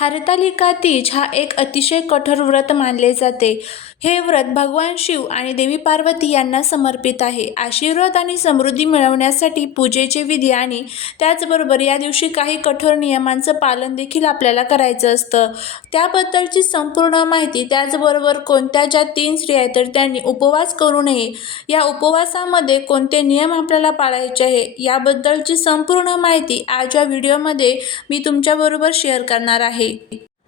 हरतालिका तीज हा एक अतिशय कठोर व्रत मानले जाते. हे व्रत भगवान शिव आणि देवी पार्वती यांना समर्पित आहे. आशीर्वाद आणि समृद्धी मिळवण्यासाठी पूजेचे विधी आणि त्याचबरोबर या दिवशी काही कठोर नियमांचं पालन देखील आपल्याला करायचं असतं. त्याबद्दलची संपूर्ण माहिती त्याचबरोबर कोणत्या ज्या तीन स्त्रिया आहेत तर त्यांनी उपवास करू नये या उपवासामध्ये कोणते नियम आपल्याला पाळायचे आहे याबद्दलची संपूर्ण माहिती आज या व्हिडिओमध्ये मी तुमच्याबरोबर शेअर करणार आहे.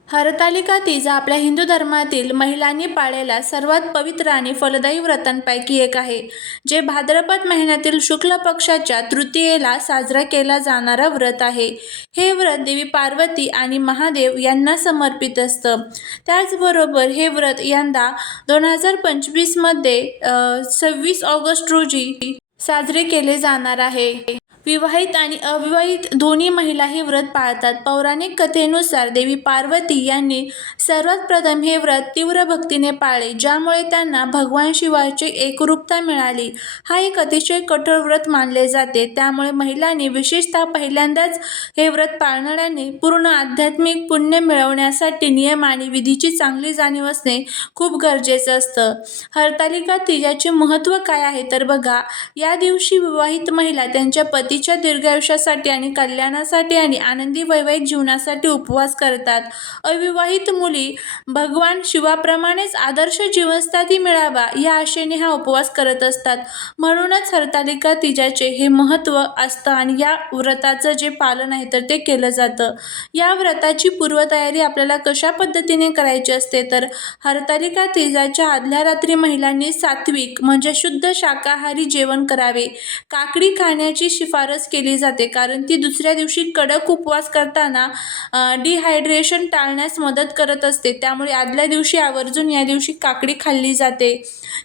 हरतालिका तीज आपल्या हिंदू धर्मातील महिलांनी पाळलेल्या सर्वात पवित्र आणि फलदायी व्रतांपैकी एक आहे जे भाद्रपद महिन्यातील शुक्ल पक्षाच्या तृतीयेला साजरा केला जाणारा व्रत आहे. हे व्रत देवी पार्वती आणि महादेव यांना समर्पित असतं. त्याचबरोबर हे व्रत यंदा दोन हजार पंचवीसमध्ये सव्वीस ऑगस्ट रोजी साजरे केले जाणार आहे. विवाहित आणि अविवाहित दोन्ही महिला हे व्रत पाळतात. पौराणिक कथेनुसार देवी पार्वती यांनी सर्वात प्रथम हे व्रत तीव्र भक्तीने पाळले ज्यामुळे त्यांना भगवान शिवाची एकरूपता मिळाली. हा एक अतिशय कठोर व्रत मानले जाते. त्यामुळे महिलांनी विशेषतः पहिल्यांदाच हे व्रत पाळणाऱ्यांनी पूर्ण आध्यात्मिक पुण्य मिळवण्यासाठी नियम आणि विधीची चांगली जाणीव असणे खूप गरजेचं असतं. हरतालिका तिजाचे महत्त्व काय आहे? तर बघा या दिवशी विवाहित महिला त्यांच्या पतीच्या दीर्घायुष्यासाठी आणि कल्याणासाठी आणि आनंदी वैवाहिक जीवनासाठी उपवास करतात. अविवाहित मुली भगवान शिवाप्रमाणेच आदर्श जीवनस्थिती मिळावा या आशेने हा उपवास करत असतात. म्हणूनच हरतालिका तिजाचे हे महत्त्व असतं आणि या व्रताचं जे पालन आहे तर ते केलं जातं. या व्रताची पूर्वतयारी आपल्याला कशा पद्धतीने करायची असते? तर हरतालिका तिजाच्या आदल्या रात्री महिलांनी सात्विक म्हणजे शुद्ध शाकाहारी जेवण करावे. काकडी खाण्याची शिफारस केली जाते. कारण ती दुसऱ्या दिवशी कडक उपवास करताना डिहायड्रेशन टाळण्यास मदत करत असते. त्यामुळे आदल्या दिवशी आवर्जून या दिवशी काकडी खाल्ली जाते.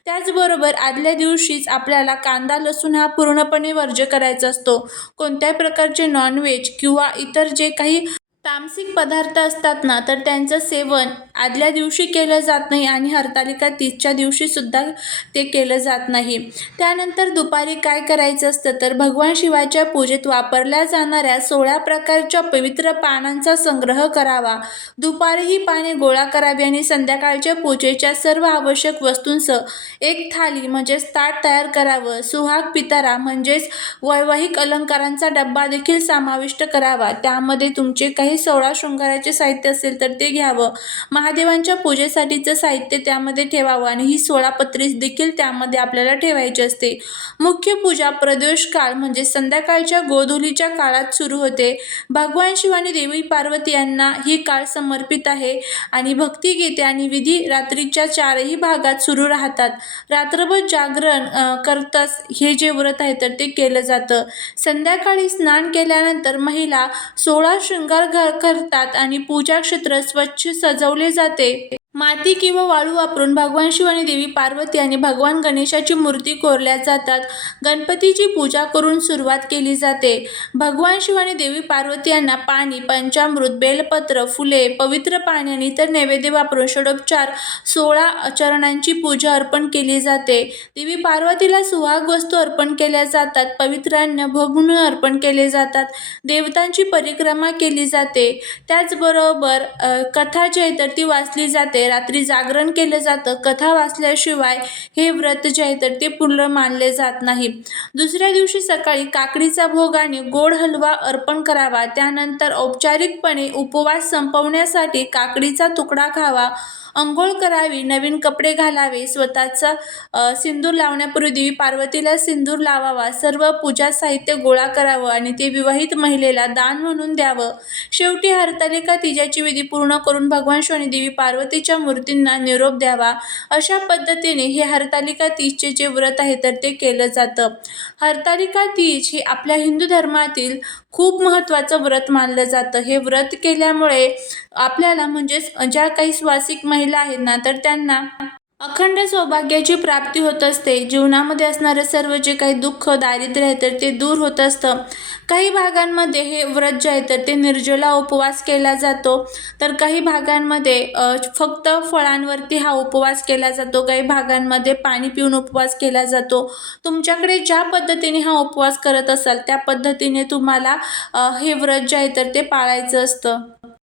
त्याचबरोबर आदल्या दिवशीच आपल्याला कांदा लसूण हा पूर्णपणे वर्ज्य करायचा असतो. कोणत्याही प्रकारचे नॉनव्हेज किंवा इतर जे काही तामसिक पदार्थ असतात ना तर त्यांचं सेवन आदल्या दिवशी केलं जात नाही आणि हरतालिका तीजच्या दिवशीसुद्धा ते केलं जात नाही. त्यानंतर दुपारी काय करायचं असतं तर भगवान शिवाच्या पूजेत वापरल्या जाणाऱ्या सोळा प्रकारच्या पवित्र पानांचा संग्रह करावा. दुपारी ही पाने गोळा करावी आणि संध्याकाळच्या पूजेच्या सर्व आवश्यक वस्तूंसह एक थाली म्हणजेच ताट तयार करावं. सुहाग पितारा म्हणजेच वैवाहिक अलंकारांचा डब्बा देखील समाविष्ट करावा. त्यामध्ये तुमचे काही सोळा शृंगाराचे साहित्य असेल तर ते घ्यावं. महादेवांच्या पूजेसाठीचं साहित्य त्यामध्ये ठेवावं आणि ही सोळा पत्री देखील त्यामध्ये आपल्याला ठेवायची असते. मुख्य पूजा प्रदोष काळ म्हणजे संध्याकाळच्या गोधुलीच्या काळात सुरू होते. भगवान शिव आणि देवी पार्वती यांना ही काळ समर्पित आहे आणि भक्तिगीते आणि विधी रात्रीच्या चारही भागात सुरू राहतात. रात्रभर जागरण करताच हे जे व्रत आहे तर ते केलं जातं. संध्याकाळी स्नान केल्यानंतर महिला सोळा शृंगार घ करतात आणि पूजा क्षेत्र स्वच्छ सजवले जाते. माती किंवा वाळू वापरून भगवान शिव आणि देवी पार्वती आणि भगवान गणेशाची मूर्ती कोरल्या जातात. गणपतीची पूजा करून सुरुवात केली जाते. भगवान शिव आणि देवी पार्वती यांना पाणी पंचामृत बेलपत्र फुले पवित्र पाणी आणि इतर नैवेद्य वापरून षडोपचार सोळा चरणांची पूजा अर्पण केली जाते. देवी पार्वतीला सुहाग वस्तू अर्पण केल्या जातात. पवित्र अन्न अर्पण केले जातात. देवतांची परिक्रमा केली जाते. त्याचबरोबर कथा जी आहे तर ती वाचली जाते. रात्री जागरण केलं जातं. कथा वाचल्याशिवाय हे व्रत जे आहे तर ते पूर्ण मानले जात नाही. दुसऱ्या दिवशी सकाळी काकडीचा भोग आणि गोड हलवा अर्पण करावा. त्यानंतर औपचारिकपणे उपवास संपवण्यासाठी काकडीचा तुकडा खावा. अंघोळ करावी नवीन कपडे घालावे स्वतःचा सिंदूर लावण्यापूर्वी देवी पार्वतीला सिंदूर लावावा सर्व पूजा साहित्य गोळा करावं आणि ते विवाहित महिलेला दान म्हणून द्यावं. शेवटी हरतालिका तिजाची विधी पूर्ण करून भगवान शनी देवी पार्वतीच्या मूर्तींना निरोप द्यावा. अशा पद्धतीने हे हरतालिका तीजचे जे व्रत आहे तर ते केलं जातं. हरतालिका तीज हे आपल्या हिंदू धर्मातील खूप महत्त्वाचं व्रत मानलं जातं. हे व्रत केल्यामुळे आपल्याला म्हणजेच ज्या काही स्वासिक महिला आहेत ना तर त्यांना अखंड सौभाग्याची प्राप्ती होत असते. जीवनामध्ये असणारं सर्व जे काही दुःख दारिद्र्य आहे तर ते दूर होत असतं. काही भागांमध्ये हे व्रत जे आहे तर ते निर्जला उपवास केला जातो. तर काही भागांमध्ये फक्त फळांवरती हा उपवास केला जातो. काही भागांमध्ये पाणी पिऊन उपवास केला जातो. तुमच्याकडे ज्या पद्धतीने हा उपवास करत असाल त्या पद्धतीने तुम्हाला हे व्रत जे आहे तर ते पाळायचं असतं.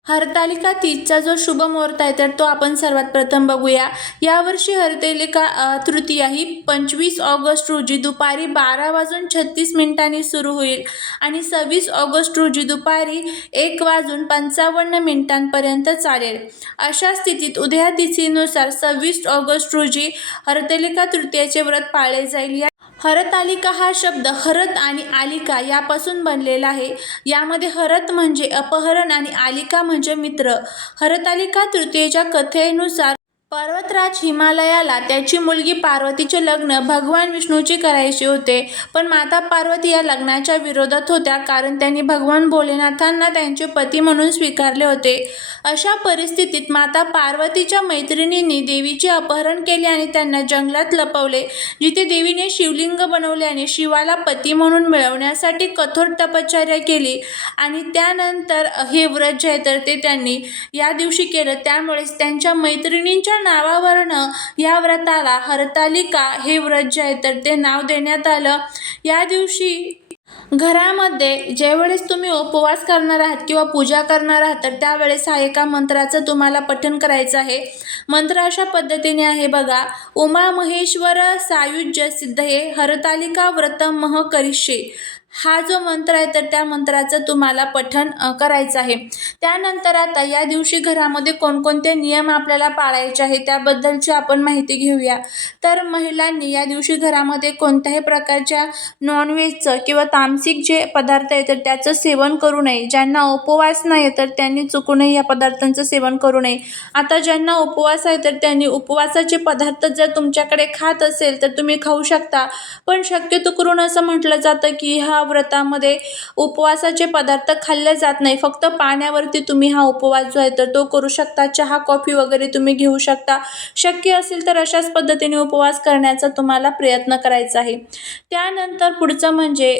हरतालिका तीजचा जो शुभ मुहूर्त आहे तर तो आपण सर्वात प्रथम बघूया. यावर्षी हरतालिका तृतीया ही पंचवीस ऑगस्ट रोजी दुपारी बारा वाजून छत्तीस मिनिटांनी सुरू होईल आणि सव्वीस ऑगस्ट रोजी दुपारी एक वाजून पंचावन्न मिनिटांपर्यंत चालेल. अशा स्थितीत उद्या तिथीनुसार सव्वीस ऑगस्ट रोजी हरतालिका तृतीयाचे व्रत पाळले जाईल. या हरतालिका हा शब्द हरत आणि आलिका यापासून बनलेला आहे. यामध्ये हरत म्हणजे अपहरण आणि आलिका म्हणजे मित्र. हरतालिका तृतीयेच्या कथेनुसार पर्वतराज हिमालयाला त्याची मुलगी पार्वतीचे लग्न भगवान विष्णूची करायचे होते. पण माता पार्वती या लग्नाच्या विरोधात होत्या कारण त्यांनी भगवान भोलेनाथांना त्यांचे पती म्हणून स्वीकारले होते. अशा परिस्थितीत माता पार्वतीच्या मैत्रिणींनी देवीचे अपहरण केले आणि त्यांना जंगलात लपवले जिथे देवीने शिवलिंग बनवले आणि शिवाला पती म्हणून मिळवण्यासाठी कठोर तपश्चर्या केली आणि त्यानंतर हे व्रत जे आहे तर ते त्यांनी या दिवशी केलं. त्यामुळेच त्यांच्या मैत्रिणींच्या नावावरनं या व्रताला हरतालिका हे व्रत जे आहे. तर ते नाव देण्यात आलं. या दिवशी घरामध्ये ज्यावेळेस तुम्ही उपवास करणार आहात किंवा पूजा करणार आहात तर त्यावेळेस हा एका मंत्राचं तुम्हाला पठण करायचं आहे. मंत्र अशा पद्धतीने आहे बघा उमा महेश्वर सायुज्य सिद्ध हे हरतालिका व्रत मह करिष्ये. हा जो मंत्र आहे तर त्या मंत्राचं तुम्हाला पठण करायचं आहे. त्यानंतर आता या दिवशी घरामध्ये कोणकोणते नियम आपल्याला पाळायचे आहे त्याबद्दलची आपण माहिती घेऊया. तर महिलांनी या दिवशी घरामध्ये कोणत्याही प्रकारच्या नॉनव्हेजचं किंवा तामसिक जे पदार्थ आहे तर त्याचं सेवन करू नये. ज्यांना उपवास नाही तर त्यांनी चुकूनही या पदार्थांचं सेवन करू नये. आता ज्यांना उपवास आहे तर त्यांनी उपवासाचे पदार्थ जर तुमच्याकडे खात असेल तर तुम्ही खाऊ शकता. पण शक्यतो करून असं म्हटलं जातं की हा व्रतामध्ये उपवासाचे पदार्थ खाल्ले जात नाही. फक्त पाण्यावरती तुम्ही हा उपवास जो आहे तर तो करू शकता. चहा कॉफी वगैरे तुम्ही घेऊ शकता. शक्य असेल तर अशाच पद्धतीने उपवास करण्याचा तुम्हाला प्रयत्न करायचा आहे. त्यानंतर पुढचं म्हणजे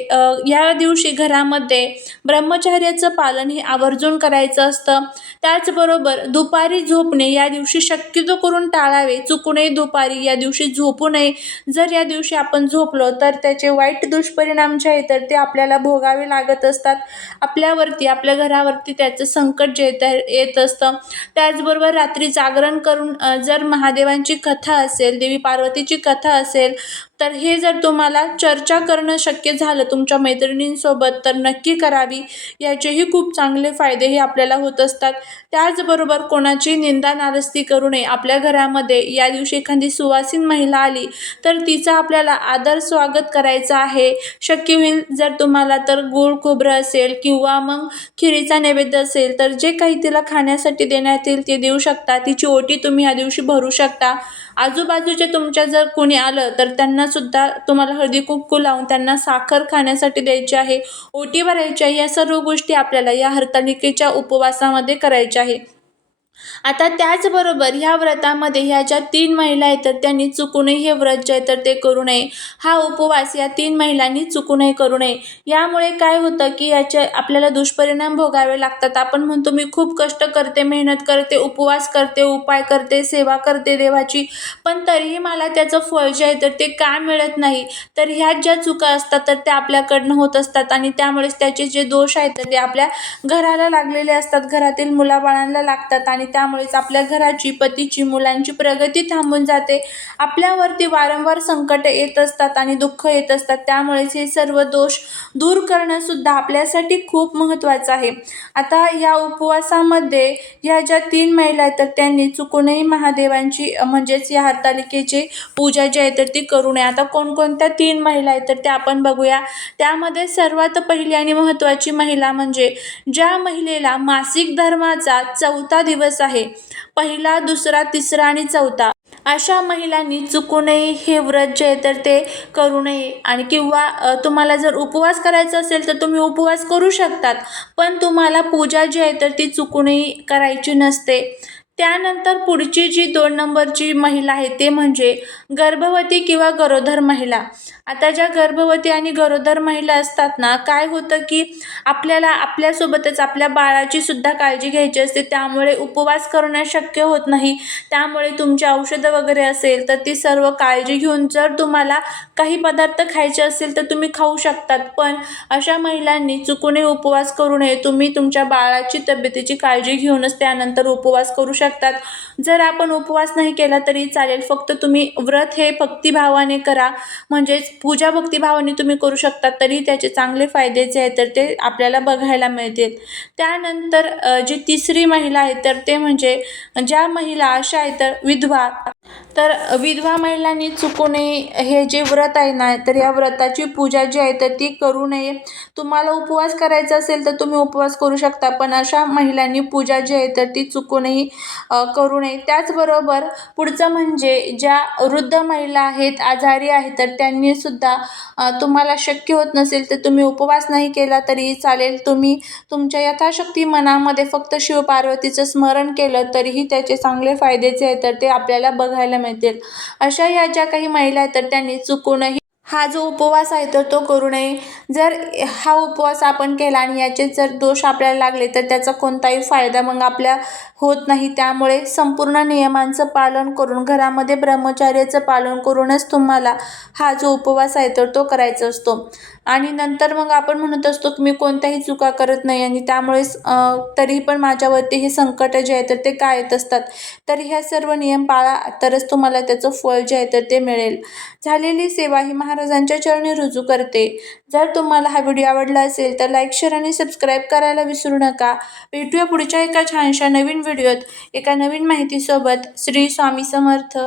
या दिवशी घरामध्ये ब्रह्मचर्याचं पालन हे आवर्जून करायचं असतं. त्याचबरोबर दुपारी झोपणे या दिवशी शक्यतो करून टाळावे. चुकूनही दुपारी या दिवशी झोपू नये. जर या दिवशी आपण झोपलो तर त्याचे वाईट दुष्परिणाम जे आहे तर ते आपल्याला भोगावे लागत असतात. आपल्यावरती आपल्या घरावरती त्याचं संकट जे येत येत असतं. त्याचबरोबर रात्री जागरण करून जर महादेवांची कथा असेल देवी पार्वतीची कथा असेल तर हे जर तुम्हाला चर्चा करणं शक्य झालं तुमच्या मैत्रिणींसोबत तर नक्की करावी. याचेही खूप चांगले फायदेही आपल्याला होत असतात. त्याचबरोबर कोणाची निंदा नारस्ती करू नये. आपल्या घरामध्ये या दिवशी एखादी सुवासीन महिला आली तर तिचा आपल्याला आदर स्वागत करायचं आहे. शक्य होईल जर तुम्हाला तर गूळ खोबरं असेल किंवा मग खिरीचा नैवेद्य असेल तर जे काही तिला खाण्यासाठी देण्यात येईल ते देऊ शकता. तिची ओटी तुम्ही या दिवशी भरू शकता. आजूबाजूचे तुमच्या जर कोणी आलं तर त्यांनासुद्धा तुम्हाला हळदी कुंकू लावून त्यांना साखर खाण्यासाठी द्यायची आहे ओटी भरायची आहे या सर्व गोष्टी आपल्याला या हरतालिकेच्या उपवासामध्ये करायच्या आहे. आता त्याचबरोबर ह्या व्रतामध्ये ह्या ज्या तीन महिला आहेत तर त्यांनी चुकूनही हे व्रत जे आहे तर ते करू नये. हा उपवास या तीन महिलांनी चुकूनही करू नये. यामुळे काय होतं की याचे आपल्याला दुष्परिणाम भोगावे लागतात. आपण म्हणतो मी खूप कष्ट करते मेहनत करते उपवास करते उपाय करते सेवा करते देवाची. पण तरीही मला त्याचं फळ जे आहे तर ते का मिळत नाही? तर ह्या ज्या चुका असतात तर त्या आपल्याकडनं होत असतात आणि त्यामुळेच त्याचे जे दोष आहेत तर ते आपल्या घराला लागलेले असतात. घरातील मुलाबाळांना लागतात आणि आणि त्यामुळेच आपल्या घराची पतीची मुलांची प्रगती थांबून जाते. आपल्यावरती वारंवार संकट येत असतात आणि दुःख येत असतात. त्यामुळेच हे सर्व दोष दूर करणंसुद्धा आपल्यासाठी खूप महत्त्वाचं आहे. आता या उपवासामध्ये ह्या ज्या तीन महिला आहेत तर त्यांनी चुकूनही महादेवांची म्हणजेच या हरतालिकेची पूजा जी आहे तर ती करू नये. आता कोणकोणत्या तीन महिला आहेत तर त्या आपण बघूया. त्यामध्ये सर्वात पहिली आणि महत्त्वाची महिला म्हणजे ज्या महिलेला मासिक धर्माचा चौथा दिवस आहे. पहिला दुसरा तिसरा आणि चौथा. अशा महिलांनी चुकूनही हे व्रत जे आहे तर ते करू नये. आणि किंवा तुम्हाला जर उपवास करायचा असेल तर तुम्ही उपवास करू शकतात. पण तुम्हाला पूजा जी आहे तर ती चुकूनही करायची नसते. त्यानंतर पुढची जी दोन नंबरची महिला आहे ते म्हणजे गर्भवती किंवा गरोदर महिला. आता ज्या गर्भवती आणि गरोदर महिला असतात ना काय होतं की आपल्याला आपल्यासोबतच आपल्या बाळाची सुद्धा काळजी घ्यायची असते त्यामुळे उपवास करणं शक्य होत नाही. त्यामुळे तुमची औषधं वगैरे असेल तर ती सर्व काळजी घेऊन जर तुम्हाला काही पदार्थ खायचे असेल तर तुम्ही खाऊ शकतात. पण अशा महिलांनी चुकूनही उपवास करू नये. तुम्ही तुमच्या बाळाची तब्येतीची काळजी घेऊनच त्यानंतर उपवास करू शकतात. जर आपण उपवास नाही केला तरी चालेल. फक्त तुम्ही व्रत हे भक्तिभावाने करा. म्हणजेच पूजा भक्तिभावाने तुम्ही करू शकता. तरी त्याचे चांगले फायदे जे आहेत तर ते आपल्याला बघायला मिळतील. त्यानंतर जी तिसरी महिला आहे तर ते म्हणजे ज्या महिला अशा आहेत तर विधवा. तर विधवा महिलांनी चुकू नये हे जे व्रत आहे ना तर या व्रताची पूजा जी आहे तर ती करू नये. तुम्हाला उपवास करायचा असेल तर तुम्ही उपवास करू शकता. पण अशा महिलांनी पूजा जी आहे तर ती चुकूनही करू नये. त्याचबरोबर पुढचं म्हणजे ज्या वृद्ध महिला आहेत आजारी आहेत तर त्यांनी सुद्धा तुम्हाला शक्य होत नसेल तर तुम्ही उपवास नाही केला तरी चालेल. तुम्ही तुमच्या यथाशक्ती मनामध्ये फक्त शिवपार्वतीचं स्मरण केलं तरीही त्याचे चांगले फायद्याचे आहे आहेत तर ते आपल्याला बघायला मिळतील. अशा या ज्या काही महिला आहेत तर त्यांनी चुकूनही हा जो उपवास आहे तर तो करू नये. जर हा उपवास आपण केला आणि याचे जर दोष आपल्याला लागले तर त्याचा कोणताही फायदा मग आपल्या होत नाही. त्यामुळे संपूर्ण नियमांचं पालन करून घरामध्ये ब्रह्मचार्याचं पालन करूनच तुम्हाला हा जो उपवास आहे तर तो करायचा असतो. आणि नंतर मग आपण म्हणत असतो की मी कोणत्याही चुका करत नाही आणि त्यामुळेच तरी पण माझ्यावरती हे संकट जे आहे तर ते काय येत असतात? तर ह्या सर्व नियम पाळा तरच तुम्हाला त्याचं फळ जे आहे तर ते मिळेल. झालेली सेवा ही महाराजांच्या चरणी रुजू करते. जर तुम्हाला हा व्हिडिओ आवडला असेल तर लाईक शेअर आणि सबस्क्राईब करायला विसरू नका. भेटूया पुढच्या एका छानशा नवीन व्हिडिओत. एका नवीन माहितीसोबत श्री स्वामी समर्थ.